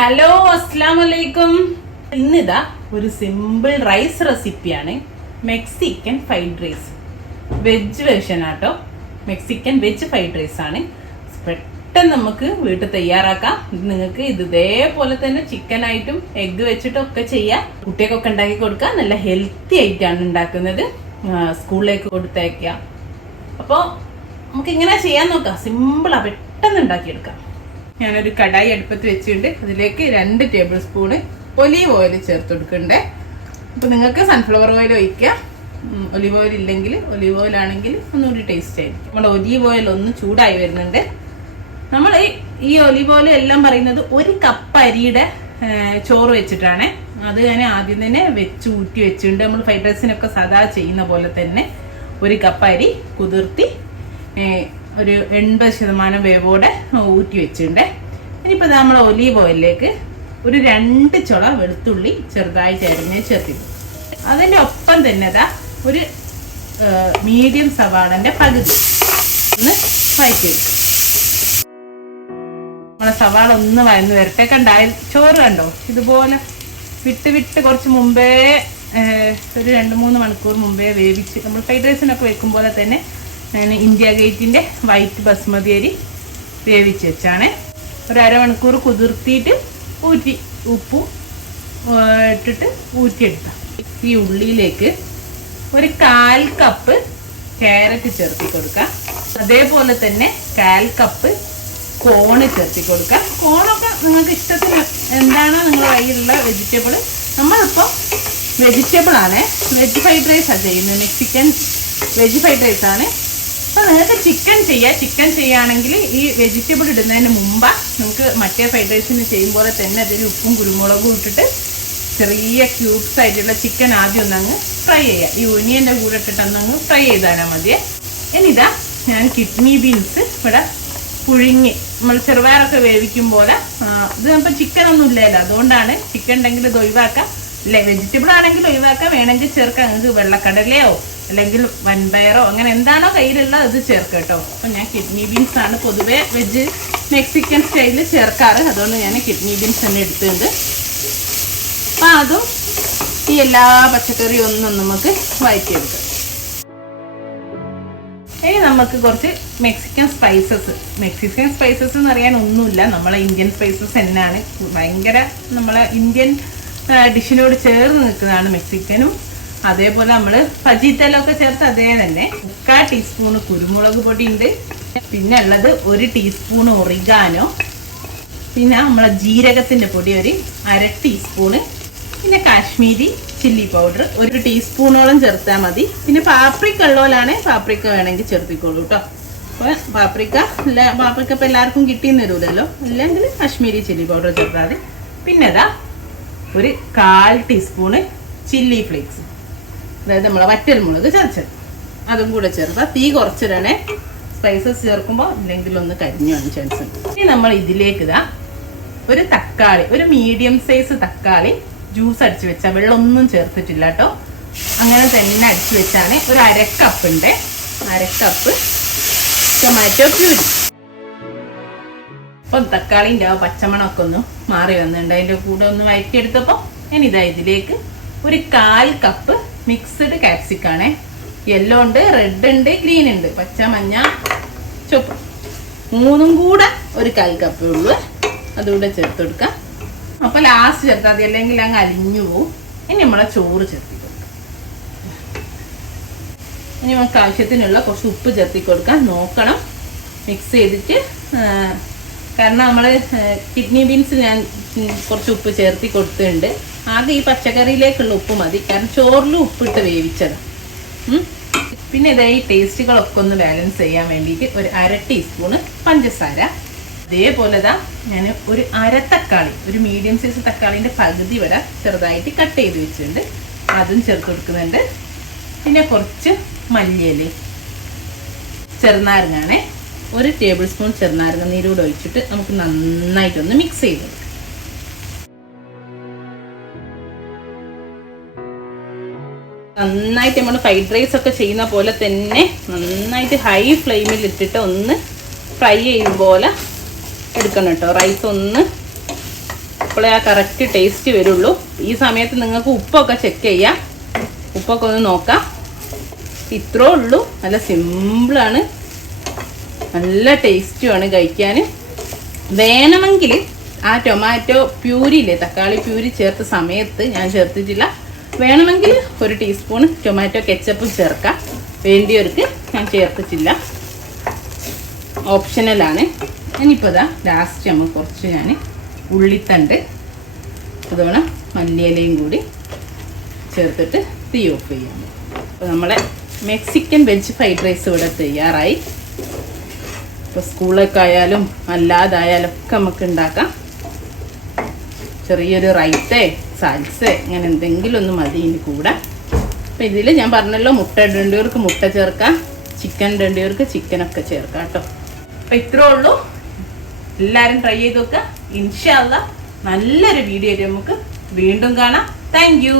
Hello അസ്സലാമലൈക്കും. ഇന്നിതാ ഒരു സിമ്പിൾ റൈസ് റെസിപ്പിയാണ്. Mexican fried rice, veg version ആട്ടോ. മെക്സിക്കൻ വെജ് ഫ്രൈഡ് റൈസ് ആണ്. പെട്ടെന്ന് നമുക്ക് വീട്ടിൽ തയ്യാറാക്കാം. ഇത് നിങ്ങൾക്ക് ഇതേപോലെ തന്നെ ചിക്കൻ ആയിട്ടും എഗ്ഗ് വെച്ചിട്ടും ഒക്കെ ചെയ്യാം. കുട്ടികൾക്കൊക്കെ ഉണ്ടാക്കി കൊടുക്കാം. നല്ല ഹെൽത്തി ആയിട്ടാണ് ഉണ്ടാക്കുന്നത്. സ്കൂളിലേക്ക് കൊടുത്തയക്കാം. അപ്പോൾ നമുക്ക് ഇങ്ങനെ ചെയ്യാൻ നോക്കാം. സിമ്പിളാണ്, പെട്ടെന്ന് ഉണ്ടാക്കിയെടുക്കാം. ഞാനൊരു കടായി അടുപ്പത്ത് വെച്ചിട്ടുണ്ട്. അതിലേക്ക് 2 ടേബിൾ സ്പൂണ് ഒലീവ് ഓയിൽ ചേർത്ത് കൊടുക്കണ്ടേ. അപ്പോൾ നിങ്ങൾക്ക് സൺഫ്ലവർ ഓയിൽ ഒഴിക്കാം. ഒലീവ് ഓയിൽ ഇല്ലെങ്കിൽ ഒലീവ് ഓയിൽ ആണെങ്കിൽ ഒന്നുകൂടി ടേസ്റ്റ് ആയിരിക്കും. നമ്മുടെ ഒലീവ് ഓയിൽ ഒന്ന് ചൂടായി വരുന്നുണ്ട്. നമ്മൾ ഈ ഒലീവ് ഓയിൽ എല്ലാം പറയുന്നത് 1 കപ്പ് അരിയുടെ ചോറ് വെച്ചിട്ടാണ്. അത് ഞാൻ ആദ്യം തന്നെ ഊറ്റി വെച്ചിട്ടുണ്ട്. നമ്മൾ ഫ്രൈഡ് റൈസിനൊക്കെ സാധാ ചെയ്യുന്ന പോലെ തന്നെ 1 കപ്പ് അരി കുതിർത്തി ഒരു 80% വേവോടെ ഊറ്റി വെച്ചിട്ടുണ്ട്. ഇനിയിപ്പോൾ നമ്മൾ ഒലീവ് ഓയിലിലേക്ക് ഒരു 2 ചുള വെളുത്തുള്ളി ചെറുതായിട്ട് അരിഞ്ഞ് ചേർത്തിട്ടു. അതിൻ്റെ ഒപ്പം തന്നെ ഒരു മീഡിയം സവാളൻ്റെ പകുതി ഒന്ന് വഴറ്റിയെടുക്കും. നമ്മളെ സവാള ഒന്ന് വഴന്ന് വരട്ടെ. കണ്ടായ ചോറ് കണ്ടോ, ഇതുപോലെ വിട്ട് കുറച്ച് മുമ്പേ ഒരു 2-3 മണിക്കൂർ മുമ്പേ വേവിച്ച് നമ്മൾ ഫ്രൈഡ് റൈസിനൊക്കെ വെക്കും പോലെ തന്നെ ഞാൻ ഇന്ത്യ ഗേറ്റിൻ്റെ വൈറ്റ് ബസ്മതി അരി വേവിച്ച് വെച്ചാണ്. ഒരു അരമണിക്കൂർ കുതിർത്തിയിട്ട് ഊറ്റി ഉപ്പും ഇട്ടിട്ട് ഊറ്റിയെടുക്കാം. ഈ ഉള്ളിയിലേക്ക് ഒരു 1/4 കപ്പ് ക്യാരറ്റ് ചേർത്തി കൊടുക്കാം. അതേപോലെ തന്നെ 1/4 കപ്പ് കോണ് ചേർത്തി കൊടുക്കാം. കോണൊക്കെ നിങ്ങൾക്ക് ഇഷ്ടത്തിന് എന്താണോ നിങ്ങളുടെ കയ്യിലുള്ള വെജിറ്റബിൾ. നമ്മളിപ്പോൾ വെജിറ്റബിളാണ്, വെജ് ഫ്രൈഡ് റൈസാണ് ചെയ്യുന്നത്. മെക്സിക്കൻ വെജ് ഫ്രൈഡ് റൈസാണ്. അപ്പോൾ നിങ്ങൾക്ക് ചിക്കൻ ചെയ്യാം. ചിക്കൻ ചെയ്യുകയാണെങ്കിൽ ഈ വെജിറ്റബിൾ ഇടുന്നതിന് മുമ്പാണ് നമുക്ക് മറ്റേ ഫ്രൈഡ് റൈസിന് ചെയ്യും പോലെ തന്നെ അതിൽ ഉപ്പും കുരുമുളകും ഇട്ടിട്ട് ചെറിയ ക്യൂബ്സ് ആയിട്ടുള്ള ചിക്കൻ ആദ്യം ഒന്നങ്ങ് ഫ്രൈ ചെയ്യാം. ഈ ഒനിയൻ്റെ കൂടെ ഇട്ടിട്ട് ഒന്നങ്ങ് ഫ്രൈ ചെയ്താൽ മതിയെ. ഇനിതാ ഞാൻ കിഡ്നി ബീൻസ് ഇവിടെ പുഴുങ്ങി നമ്മൾ ചെറുപയറൊക്കെ വേവിക്കും പോലെ. ഇത് ഇപ്പോൾ ചിക്കനൊന്നും ഇല്ലല്ലോ, അതുകൊണ്ടാണ്. ചിക്കൻ ഉണ്ടെങ്കിൽ ഇത് ഒഴിവാക്കാം. അല്ലേ, വെജിറ്റബിൾ ആണെങ്കിൽ ഒഴിവാക്കാം. വേണമെങ്കിൽ ചേർക്കാം. നിങ്ങൾക്ക് വെള്ളക്കടലയോ അല്ലെങ്കിൽ വൻപയറോ അങ്ങനെ എന്താണോ കയ്യിലുള്ള അത് ചേർക്കാം കേട്ടോ. അപ്പം ഞാൻ കിഡ്നി ബീൻസ് ആണ് പൊതുവെ വെജ് മെക്സിക്കൻ സ്റ്റൈലിൽ ചേർക്കാറ്. അതുകൊണ്ട് ഞാൻ കിഡ്നി ബീൻസ് തന്നെ എടുത്തിട്ടുണ്ട്. അപ്പം അതും ഈ എല്ലാ പച്ചക്കറിയും ഒന്നും നമുക്ക് വഴറ്റിയെടുക്കാം. ഇനി നമുക്ക് കുറച്ച് മെക്സിക്കൻ സ്പൈസസ് എന്ന് പറയാൻ ഒന്നുമില്ല. നമ്മളെ ഇന്ത്യൻ സ്പൈസസ് തന്നെയാണ്. ഭയങ്കര നമ്മളെ ഇന്ത്യൻ ഡിഷിനോട് ചേർന്ന് നിൽക്കുന്നതാണ് മെക്സിക്കനും. അതേപോലെ നമ്മൾ ഫജിത്തലൊക്കെ ചേർത്ത് അതേ തന്നെ. 1/4 ടീസ്പൂണ് കുരുമുളക് പൊടി ഉണ്ട്. പിന്നെ ഉള്ളത് 1 ടീസ്പൂണ് ഒറിഗാനോ. പിന്നെ നമ്മളെ ജീരകത്തിൻ്റെ പൊടി ഒരു 1/2 ടീസ്പൂണ്. പിന്നെ കാശ്മീരി ചില്ലി പൗഡർ 1 ടീസ്പൂണോളം ചേർത്താൽ മതി. പിന്നെ പാപ്രിക്ക ഉള്ളോലാണ് പാപ്രിക്ക വേണമെങ്കിൽ ചേർത്തിക്കോളൂ കേട്ടോ. അപ്പോൾ പാപ്രിക്ക ഇപ്പോൾ എല്ലാവർക്കും കിട്ടിയെന്ന് വരില്ലല്ലോ, അല്ലെങ്കിൽ കാശ്മീരി ചില്ലി പൗഡർ ചേർത്താൽ മതി. പിന്നെ അതാ ഒരു 1/4 ടീസ്പൂണ് ചില്ലി ഫ്ലേക്സ്, അതായത് നമ്മളെ വറ്റൽമുളക് ചതച്ചത്, അതും കൂടെ ചേർത്താൽ. തീ കുറച്ചിടണേ സ്പൈസസ് ചേർക്കുമ്പോൾ, ഇല്ലെങ്കിൽ ഒന്ന് കരിഞ്ഞു വന്ന ചാൻസ് ഉണ്ട്. ഇനി നമ്മൾ ഇതിലേക്ക് ഒരു തക്കാളി, ഒരു മീഡിയം സൈസ് തക്കാളി ജ്യൂസ് അടിച്ച് വെച്ചാൽ, വെള്ളമൊന്നും ചേർത്തിട്ടില്ല കേട്ടോ, അങ്ങനെ തന്നെ അടിച്ച് വെച്ചാണ്. ഒരു 1/2 കപ്പ് ഉണ്ട്. 1/2 കപ്പ് ടൊമാറ്റോ പ്യൂരി. അപ്പം തക്കാളിൻ്റെ ആ പച്ചമണമൊക്കെ ഒന്ന് മാറി വന്നിട്ടുണ്ട്. അതിൻ്റെ കൂടെ ഒന്ന് വഴറ്റിയെടുത്തപ്പോൾ ഞാൻ ഇതിലേക്ക് ഒരു 1/4 കപ്പ് മിക്സ്ഡ് ക്യാപ്സിക്കാണ്. യെല്ലോ ഉണ്ട്, റെഡ് ഉണ്ട്, ഗ്രീൻ ഉണ്ട്, പച്ച, മഞ്ഞ, ചുവപ്പ്, 3ഉം കൂടെ ഒരു 1/4 കപ്പേ ഉള്ളൂ. അതുകൂടെ ചേർത്ത് കൊടുക്കാം. അപ്പോൾ ലാസ്റ്റ് ചേർത്താൽ മതി, അല്ലെങ്കിൽ അങ്ങ് അലിഞ്ഞു പോവും. ഇനി നമ്മളെ ചോറ് ചേർത്തി കൊടുക്കാം. ഇനി നമുക്ക് ആവശ്യത്തിനുള്ള കുറച്ച് ഉപ്പ് ചേർത്തി കൊടുക്കാം. നോക്കണം മിക്സ് ചെയ്തിട്ട്, കാരണം നമ്മൾ കിഡ്നി ബീൻസ് ഞാൻ കുറച്ച് ഉപ്പ് ചേർത്തി കൊടുത്തിട്ടുണ്ട്. ആദ്യം ഈ പച്ചക്കറിയിലേക്കുള്ള ഉപ്പ് മതി, കാരണം ചോറിൽ ഉപ്പിട്ട് വേവിച്ചതാണ്. പിന്നെ ഇതായി ടേസ്റ്റുകളൊക്കെ ഒന്ന് ബാലൻസ് ചെയ്യാൻ വേണ്ടിയിട്ട് ഒരു 1/2 ടീസ്പൂണ് പഞ്ചസാര. അതേപോലെ ഞാൻ ഒരു 1/2 തക്കാളി, ഒരു മീഡിയം സൈസ് തക്കാളിൻ്റെ പകുതി വരെ ചെറുതായിട്ട് കട്ട് ചെയ്ത് വെച്ചിട്ടുണ്ട്, അതും ചേർത്ത് കൊടുക്കുന്നുണ്ട്. പിന്നെ കുറച്ച് മല്ലിയില, ചെറുനാരങ്ങാണ്, 1 ടേബിൾ സ്പൂൺ ചെറുനാരങ്ങ നീരൂടെ ഒഴിച്ചിട്ട് നമുക്ക് നന്നായിട്ടൊന്ന് മിക്സ് ചെയ്ത് കൊടുക്കാം. നന്നായിട്ട് നമ്മൾ ഫ്രൈഡ് റൈസ് ഒക്കെ ചെയ്യുന്ന പോലെ തന്നെ നന്നായിട്ട് ഹൈ ഫ്ലെയിമിൽ ഇട്ടിട്ട് ഒന്ന് ഫ്രൈ ചെയ്യും പോലെ എടുക്കണം കേട്ടോ. റൈസ് ഒന്ന് അപ്പോഴേ ആ കറക്റ്റ് ടേസ്റ്റ് വരുള്ളൂ. ഈ സമയത്ത് നിങ്ങൾക്ക് ഉപ്പൊക്കെ ചെക്ക് ചെയ്യാം, ഉപ്പൊക്കെ ഒന്ന് നോക്കാം. ഇത്രേ ഉള്ളൂ. നല്ല സിമ്പിളാണ്, നല്ല ടേസ്റ്റുമാണ് കഴിക്കാൻ. വേണമെങ്കിൽ ആ ടൊമാറ്റോ പ്യൂരിയില്ലേ, തക്കാളി പ്യൂരി ചേർത്ത സമയത്ത് ഞാൻ ചേർത്തിട്ടില്ല, വേണമെങ്കിൽ ഒരു ടീസ്പൂൺ ടൊമാറ്റോ കെച്ചപ്പും ചേർക്കാം. വേണ്ടിയവർക്ക് ഞാൻ ചേർത്തിട്ടില്ല, ഓപ്ഷണലാണ്. ഇനിയിപ്പോൾ ഇതാ ലാസ്റ്റ് നമുക്ക് കുറച്ച് ഞാൻ ഉള്ളിത്തണ്ട് അതുപോലെ മല്ലിയിലയും കൂടി ചേർത്തിട്ട് തീ ഓഫ് ചെയ്യാം. അപ്പോൾ നമ്മളെ മെക്സിക്കൻ വെജ് ഫ്രൈഡ് റൈസ് ഇവിടെ തയ്യാറായി. ഇപ്പോൾ സ്കൂളൊക്കെ ആയാലും അല്ലാതായാലും ഒക്കെ നമുക്ക് ഉണ്ടാക്കാം. ചെറിയൊരു റൈത്തേ സാൽസേ അങ്ങനെ എന്തെങ്കിലും ഒന്ന് മതി ഇതിന് കൂടെ. അപ്പോൾ ഇതിൽ ഞാൻ പറഞ്ഞല്ലോ, മുട്ട ഇടേണ്ടവർക്ക് മുട്ട ചേർക്കാം, ചിക്കൻ ഇടേണ്ടവർക്ക് ചിക്കനൊക്കെ ചേർക്കാം കേട്ടോ. അപ്പോൾ ഇത്രേ ഉള്ളൂ. എല്ലാവരും ട്രൈ ചെയ്ത് നോക്കുക. ഇൻഷാ അല്ലാഹ് നല്ലൊരു വീഡിയോ ആയിട്ട് നമുക്ക് വീണ്ടും കാണാം. Thank you.